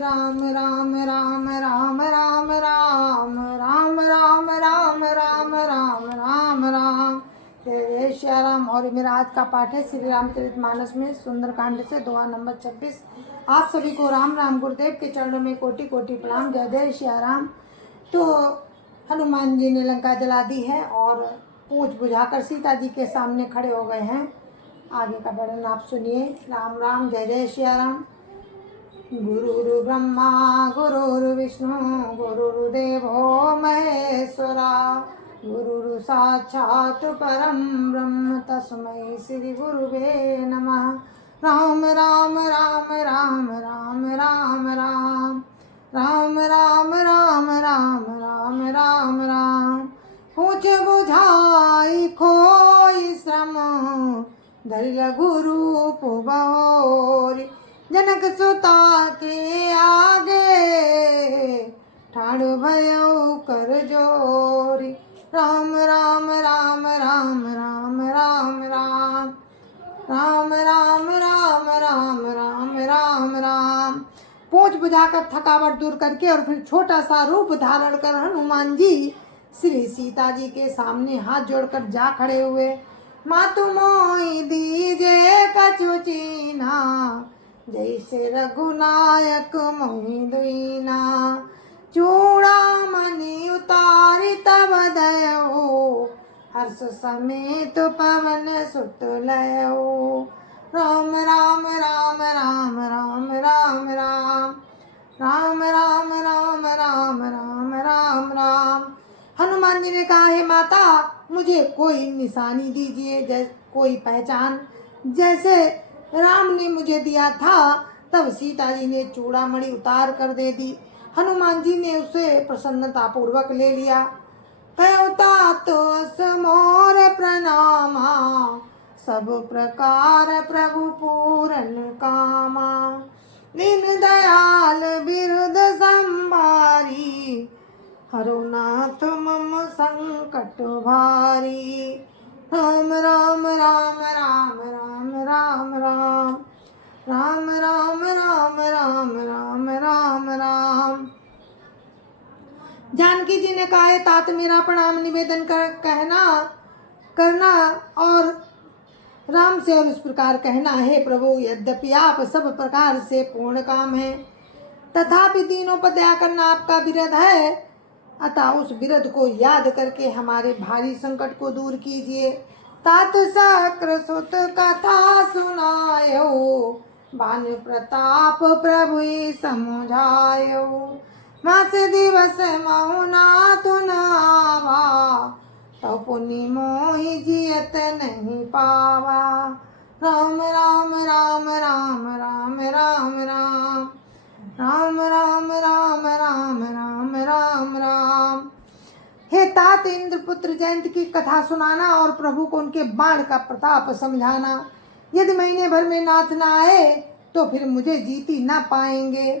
राम राम राम राम राम राम राम राम राम राम राम राम राम। जय श्री राम। और मेरा आज का पाठ है श्री रामचरितमानस में सुंदरकांड से दोहा नंबर 26। आप सभी को राम राम। गुरुदेव के चरणों में कोटि कोटि प्रणाम। जय जय श्री राम। तो हनुमान जी ने लंका जला दी है और पूछ बुझाकर सीता जी के सामने खड़े हो गए हैं। आगे का वर्णन आप सुनिए। राम राम। जय जय श्री राम। गुरुर् ब्रह्मा गुरुर्विष्णु गुरुर्देवो महेश्वरा गुरुर् साक्षात् परं ब्रह्म तस्मै श्री गुरुवे नमः। राम राम राम राम राम राम राम राम राम राम राम राम राम राम। पूछ बुझाई खोई श्रम धरिल गुरु पुबोरी। जनक सुता के आगे ठाड़ भयो कर जोरी। राम राम राम राम राम राम राम राम राम राम राम राम राम राम। पूछ बुझाकर थकावट दूर करके और फिर छोटा सा रूप धारण कर हनुमान जी श्री सीता जी के सामने हाथ जोड़कर जा खड़े हुए। मातु मोहि दीजे कछु चीना जैसे रघुनायक मोहि दुईना। चूड़ामणि उतारी तब दयो हर्ष समेत पवन सुत लयो। राम राम राम राम राम राम राम राम राम राम राम राम राम राम। हनुमान जी ने कहा, हे माता, मुझे कोई निशानी दीजिए, कोई पहचान जैसे राम ने मुझे दिया था। तब सीता जी ने चूड़ामणि उतार कर दे दी। हनुमान जी ने उसे प्रसन्नता पूर्वक ले लिया। कहता तो समोर प्रणामा सब प्रकार प्रभु पूरन कामा। दीन दयाल बिरुद संभारी हरो नाथ मम संकट भारी। राम राम राम राम राम राम राम राम राम राम राम राम राम राम। जानकी जी ने कहा, तात मेरा प्रणाम निवेदन करना और राम से और इस प्रकार कहना है, प्रभु यद्यपि आप सब प्रकार से पूर्ण काम है, तथापि तीनों पर दया करना आपका विरध है। अतः उस विरध को याद करके हमारे भारी संकट को दूर कीजिए। तात सक्र सुत कथा सुनायो बान प्रताप प्रभु समझायो। मास दिवस मौनातु न आवा तो पुनि मोहि जियत नहीं पावा। राम राम राम राम राम राम राम राम राम राम राम राम राम राम। हे तात, इंद्रपुत्र जयंत की कथा सुनाना और प्रभु को उनके बाण का प्रताप समझाना। यदि महीने भर में नाथ न आए तो फिर मुझे जीती न पाएंगे।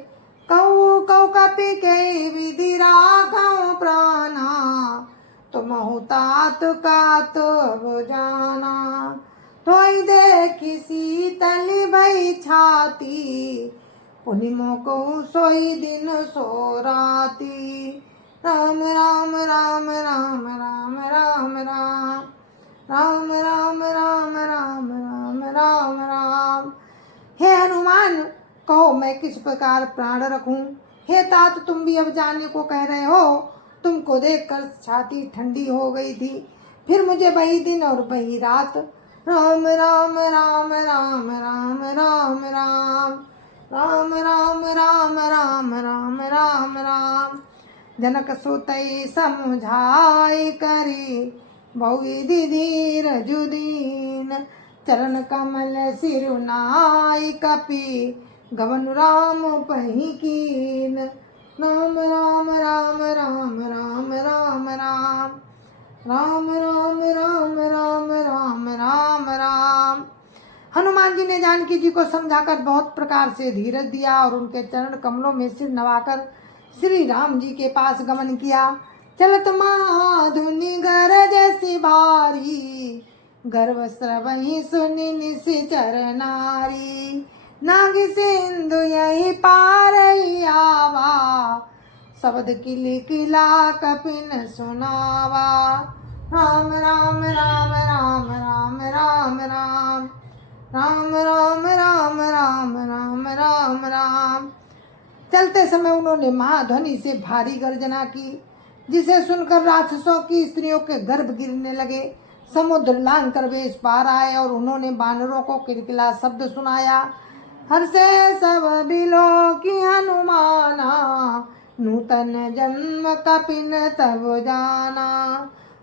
कहूँ कौ कपि के विधि राखऊं प्राणा तुम तात का तो अब जाना। धोई देखी शीतल भई छाती पुनि मोको सोई दिन सो राती। राम राम राम राम राम राम राम राम राम राम राम राम राम राम। हे हनुमान, कहो मैं किस प्रकार प्राण रखूं। हे तात, तुम भी अब जाने को कह रहे हो। तुमको देखकर छाती ठंडी हो गई थी, फिर मुझे वही दिन और वही रात। राम राम राम राम राम राम राम राम राम राम राम राम राम राम। जनक सुतई समझाई करी बहुविधि धीरजु दीन। चरण कमल सिरुनाई कपि गवन राम पही कीन। राम राम राम राम राम राम राम राम राम राम राम राम राम राम। हनुमान जी ने जानकी जी को समझाकर बहुत प्रकार से धीरज दिया और उनके चरण कमलों में सिर नवाकर श्री राम जी के पास गमन किया। चलत माधुनि गरज सिभारी गर्व स्रवहि सुनि निशिचर नारी। नाग सिंधु यही पार शब्द किली किला कपिन सुनावा। राम राम राम राम राम राम राम राम राम राम राम राम राम राम। चलते समय उन्होंने महाध्वनि से भारी गर्जना की, जिसे सुनकर राक्षसों की स्त्रियों के गर्भ गिरने लगे। समुद्र लांग कर वे इस पार आए और उन्होंने बानरों को किलकिला शब्द सुनाया। हर्षे सब बिलो की हनुमाना, नूतन जन्म कपिन तब जाना।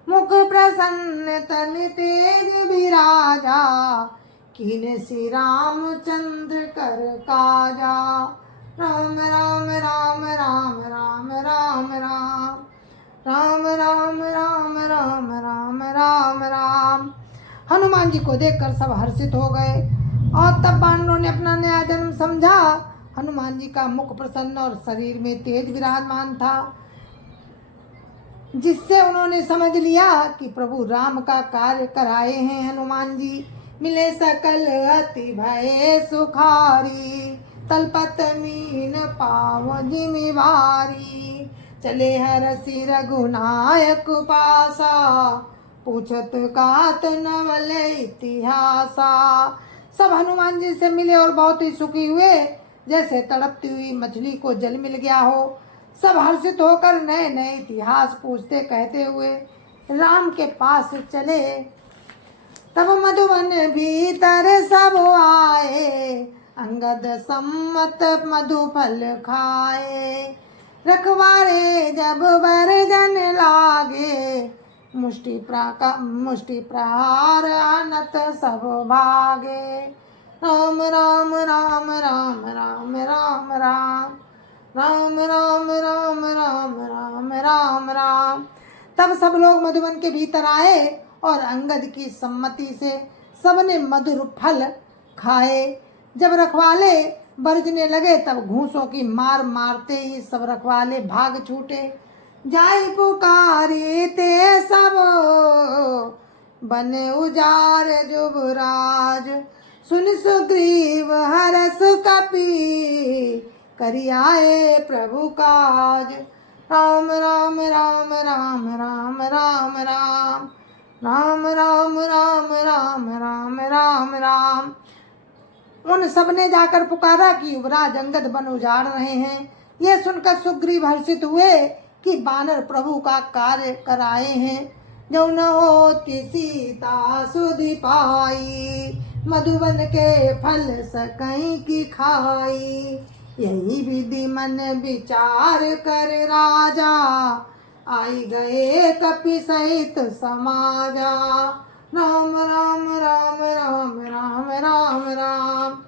मुख प्रसन्न तन तेज विराजा, कीन श्री रामचंद्र कर काजा। राम राम राम राम राम राम राम राम राम राम राम राम राम राम। हनुमान जी को देखकर सब हर्षित हो गए और तब बानरों ने अपना नया जन्म समझा। हनुमान जी का मुख प्रसन्न और शरीर में तेज विराजमान था, जिससे उन्होंने समझ लिया कि प्रभु राम का कार्य कराए हैं। हनुमान जी मिले सकल अति भय सुखारी, तलपत मीन पाव जिम्मेवारी। चले हरसि रघुनायक पासा, पूछत कात नवल इतिहासा। सब हनुमान जी से मिले और बहुत ही सुखी हुए, जैसे तड़पती हुई मछली को जल मिल गया हो। सब हर्षित होकर नए नए इतिहास पूछते कहते हुए राम के पास चले। तब मधुवन भीतर सब आए, अंगद सम्मत मधुफल खाए। रखवारे जब बरजन लागे, मुष्टि प्रहार अनत सब भागे। राम राम राम राम राम राम राम राम राम राम राम राम राम राम। तब सब लोग मधुवन के भीतर आए और अंगद की सम्मति से सबने मधुर फल खाए। जब रखवाले बरजने लगे तब घूंसों की मार मारते ही सब रखवाले भाग छूटे। जाय पुकारे ते सब बने उजार जुबराज, सुन सुग्रीव हरस कपि करियाए प्रभु काज। राम राम राम राम राम राम राम राम राम राम राम राम राम राम। उन सब ने जाकर पुकारा कि युवराज अंगद बन उजाड़ रहे हैं। यह सुनकर सुग्रीव हर्षित हुए कि बानर प्रभु का कार्य कराए हैं। जो न होती सीता सुधि पाई, मधुबन के फल सकई की खाई। यही विधि मन विचार कर राजा, आई गए कपि सहित समाजा। राम राम राम राम राम राम राम राम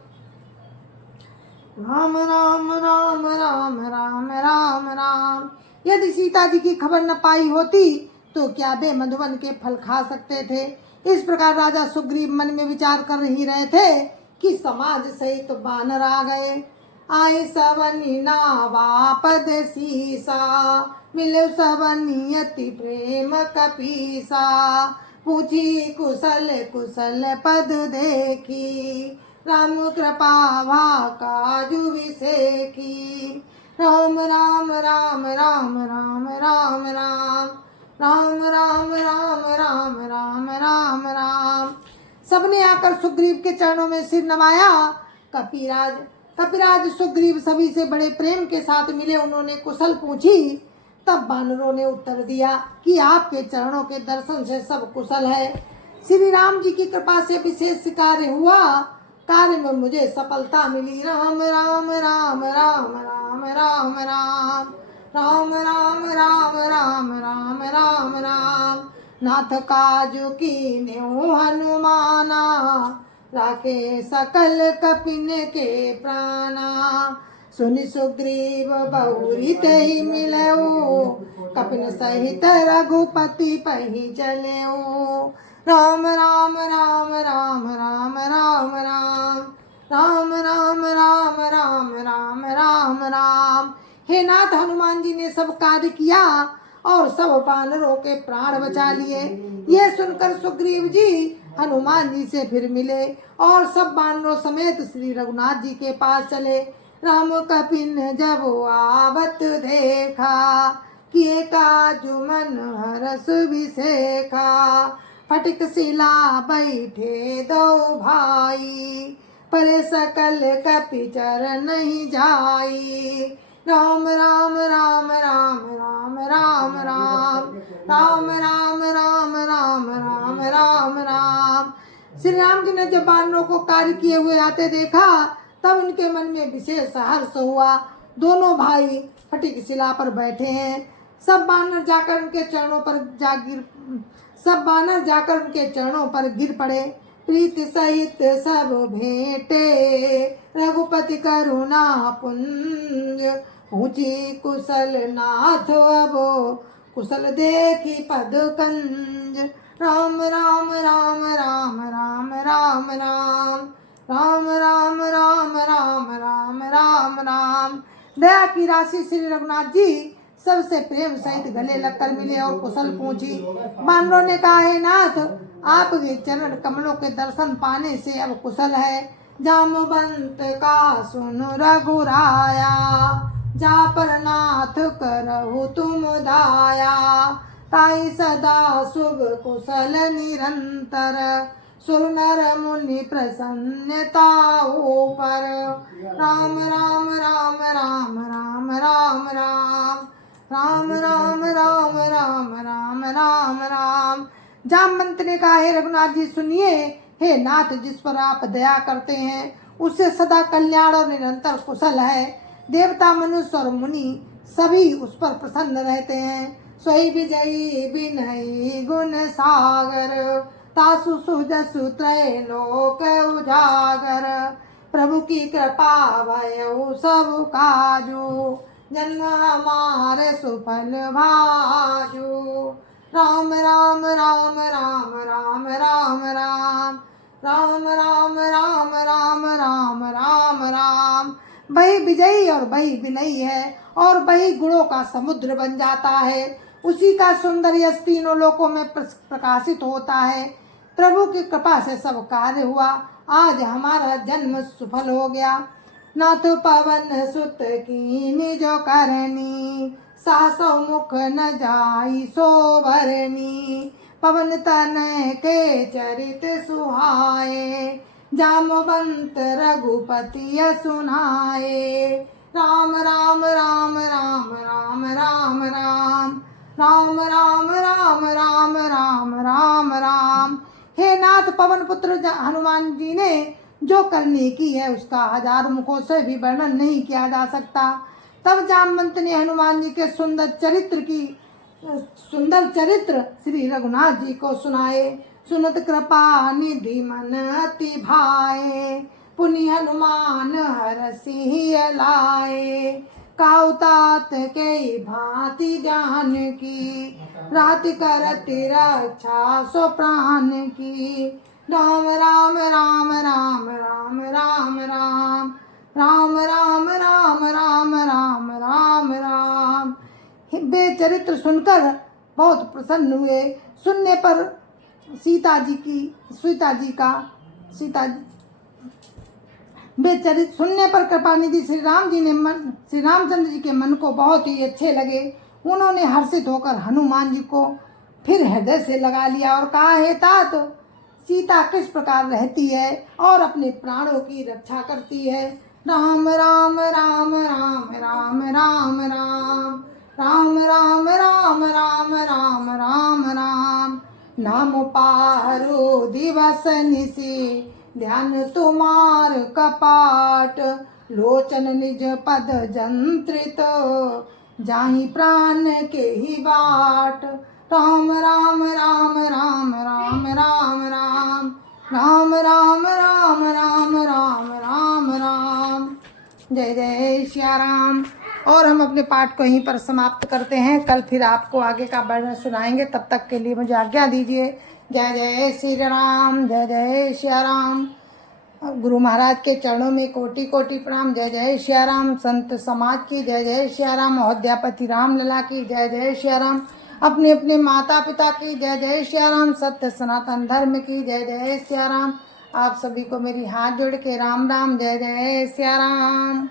राम राम राम राम राम राम। यदि सीता जी की खबर न पाई होती तो क्या वे मधुबन के फल खा सकते थे। इस प्रकार राजा सुग्रीव मन में विचार कर ही रहे थे कि समाज सहित बानर आ गए। आए सबनी नावापद सीसा, मिले सबनी अति प्रेम कपीसा। पूछी कुशल कुशल पद देखी, राम कृपा भा काजु विसेखी। राम राम राम राम राम राम राम राम राम राम राम राम राम राम। सबने आकर सुग्रीव के चरणों में सिर नवाया। कपिराज सुग्रीव सभी से बड़े प्रेम के साथ मिले। उन्होंने कुशल पूछी। तब बानरों ने उत्तर दिया कि आपके चरणों के दर्शन से सब कुशल है। श्री राम जी की कृपा से विशेष कार्य हुआ, कार्य में मुझे सफलता मिली। राम राम राम राम राम राम राम राम राम राम राम राम राम राम। नाथ काजु की नेउ हनुमाना, राखे सकल कपिन के प्राणा। सुनि सुग्रीव बहुरी तेहि मिलऊ, कपिन सहित रघुपति पहि चलेऊ। राम राम राम राम राम राम राम राम राम राम राम राम राम राम। हे नाथ, हनुमान जी ने सब कार्य किया और सब बानरों के प्राण बचा लिए। यह सुनकर सुग्रीव जी हनुमान जी से फिर मिले और सब बानरों समेत श्री रघुनाथ जी के पास चले। राम कपिन जब आवत देखा, किए काजु मन हरस विसेखा। फटिक शिला बैठे दो भाई, परे सकल कपि चर नहीं जाई। राम राम राम राम राम राम राम राम राम राम राम राम राम राम। श्री राम जी ने जब बानरों को कार्य किए हुए आते देखा, तब उनके मन में विशेष हर्ष हुआ। दोनों भाई फटिक शिला पर बैठे हैं। सब बानर जाकर उनके चरणों पर गिर पड़े। प्रीति सहित सब भेंटे, रघुपति करुणा पुंज। ऊंची कुशल नाथ अब, कुशल देखी पद कंज। राम राम राम राम राम राम राम राम राम राम राम राम राम राम। दया की राशि श्री रघुनाथ जी सबसे प्रेम सहित गले लगकर मिले और कुशल पूछी। बानरों ने कहा, हे नाथ, आपके चरण कमलों के दर्शन पाने से अब कुशल है। जामवंत का सुन रघुराया, जा पर नाथ करहु तुम दाया। ताई सदा शुभ कुशल निरंतर, सुर नर मुनि प्रसन्नता ऊपर। राम राम राम राम राम राम राम राम राम राम राम राम राम राम। जामवंत ने कहा, हे रघुनाथ जी सुनिए। हे नाथ, जिस पर आप दया करते हैं उससे सदा कल्याण और निरंतर कुशल है। देवता, मनुष्य और मुनि सभी उस पर प्रसन्न रहते हैं। सोई विजयी विनयी गुण सागर, तासु सुजसु त्रैलोक उजागर। प्रभु की कृपा भयउ सब काजू, जन्म हमारे सुफल भाजू। राम राम राम राम राम राम राम राम राम राम राम राम राम राम। वही विजयी और वही विनयी है और वही गुणों का समुद्र बन जाता है। उसी का सुंदर यश तीनों लोकों में प्रकाशित होता है। प्रभु की कृपा से सब कार्य हुआ। आज हमारा जन्म सफल हो गया। न तो पवन सुत की निज करनी, सासौ मुख न जाई सोभरनी। पवन तनय के चरित सुहाए, जामवंत रघुपति सुनाए। राम राम राम राम राम राम राम राम राम राम राम राम राम राम। हे नाथ, पवन पुत्र हनुमान जी ने जो करने की है उसका हजार मुखों से भी वर्णन नहीं किया जा सकता। तब जामवंत ने हनुमान जी के सुंदर चरित्र श्री रघुनाथ जी को सुनाए। सुनत कृपा निधि मन अति भाए, पुनि हनुमान हरषि लाए। काऊ तात के भांति जान की, राति करति रक्षा सो प्राण की। राम राम राम राम राम राम राम राम राम राम राम राम राम राम। वे चरित्र सुनकर बहुत प्रसन्न हुए। सुनने पर वे चरित्र सुनने पर कृपानिधि श्री रामचंद्र जी के मन को बहुत ही अच्छे लगे। उन्होंने हर्षित होकर हनुमान जी को फिर हृदय से लगा लिया और कहा, हे तात, सीता किस प्रकार रहती है और अपने प्राणों की रक्षा करती है। राम राम राम राम राम राम राम राम राम राम राम राम राम राम। नाम पारो दिवस निशि, ध्यान तुम्हार कपाट। लोचन निज पद जंत्रित, जाहि प्राण के ही बाट। राम राम राम राम राम राम राम राम राम राम राम राम राम राम। जय जय श्या राम। और हम अपने पाठ को यहीं पर समाप्त करते हैं। कल फिर आपको आगे का वर्णन सुनाएंगे। तब तक के लिए मुझे आज्ञा दीजिए। जय जय श्री राम, जय जय श्या राम। गुरु महाराज के चरणों में कोटि कोटि प्रणाम। जय जय श्या राम। संत समाज की जय जय श्या राम। अयोध्यापति राम लला की जय जय श्या राम। अपने अपने माता पिता की जय जय श्या राम। सत्य सनातन धर्म की जय जय श्या राम। आप सभी को मेरी हाथ जोड़ के राम राम, जय जय श्या राम।